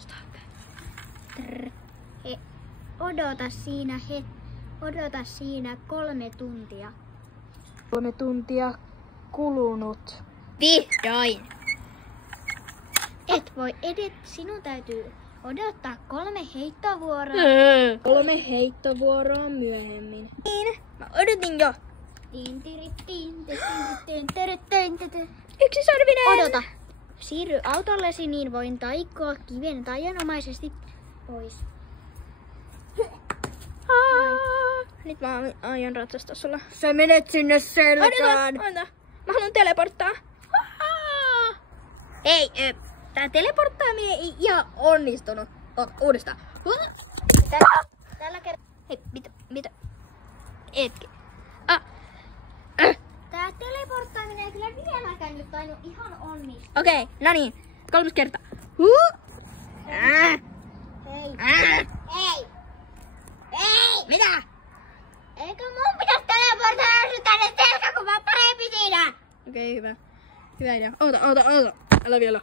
Stop. Odota siinä 3 tuntia. 3 tuntia kulunut. Vihdoin! Et voi sinun täytyy odottaa 3 heittovuoroa. 3 heittovuoroa myöhemmin. Niin, Mä odotin jo. Yksisarvinen. Odota. Siirry autollesi, niin voin taikoa kiven taianomaisesti pois. Nyt mä aion ratsastaa sulla. Sä menet sinne selkään. Odota. Mä haluan teleporttaa. Ei, tää teleporttaaminen ei ihan onnistunut. Uudestaan. Tällä kertaa. Hei, mitä? Etki. Tää teleporttaaminen ei kyllä vieläkään nyt tainnut ihan onnistua. Okei, no niin. 3 kertaa. Hei. Ei. Mitä? Eikö mun pitäis teleportoida sun tänne selkä, kun mä oon parempi siinä? Okei, hyvä. Hyvä idea. Oota. Älä vielä.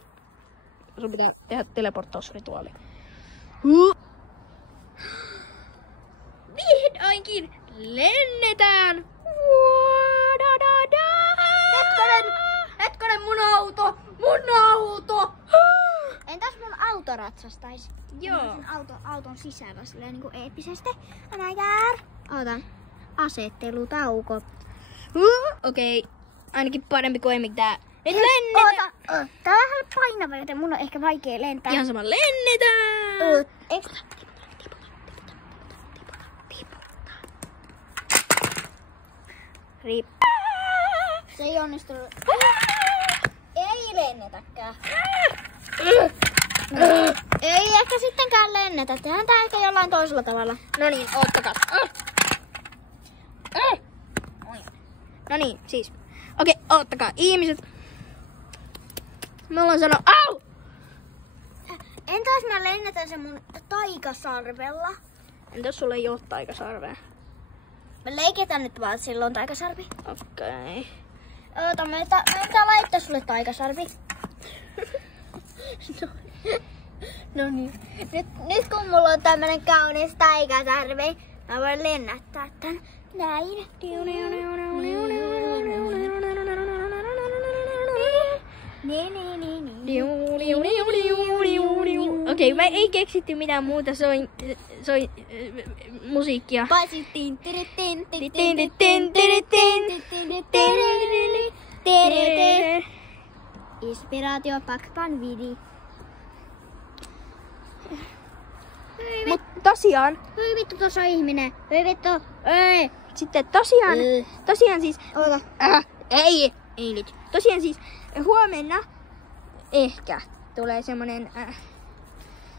Sun pitää tehdä teleporttausrituaali. Vihdoinkin lennetään. Hetkonen, mun auto! Entäs mun auto ratsastaisi? Joo. Mä auton sisällä silleen niinku eeppisesti. Otan asettelutauko. Okei, ainakin parempi kuin ei mitään. Nyt lennetään. Tää on vähän painava, joten mun on ehkä vaikea lentää. Ihan sama, lennetään. Eikö? Rip. Se ei onnistunut. Ei lennetäkään. Ei ehkä sittenkään lennetä. Tehdään tää ehkä jollain toisella tavalla. No niin, oottakaa. No niin, siis. Okei, oottakaa. Ihmiset. Me ollaan sanonut, au! Entäs mä lennetän sen mun taikasarvella? Entäs sulla ei oo taikasarvea? Me leiketään nyt vaan, että sillä on taikasarvi. Okei. Oota, me pitää laittaa sulle taikasarvi. No niin. Nyt kun mulla on tämmönen kaunis taikasarvi, mä voin lennättää tän näin. Okei, mä ei keksitty mitään muuta soi musiikkia. Paitsi Inspiraatio Pakpan vidi. Mut tosiaan, Hyi vittu, tossa on ihminen. Hyi vittu. Ei. sitten tosiaan siis, Oota. ei nyt. Tosiaan siis huomenna ehkä tulee semmonen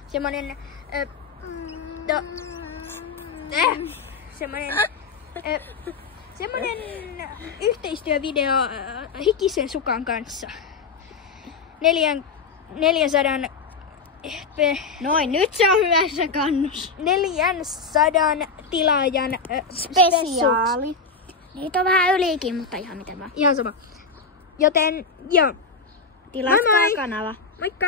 semmonen yhteistyövideo Hikisen Sukan kanssa. 400 Noin, nyt se on hyvässä kannus. 400 tilaajan Spesiaali. Niitä on vähän ylikin, mutta ihan miten vaan. Ihan sama. Joten joo. Tilatkaa Moi moi. kanava. Moikka!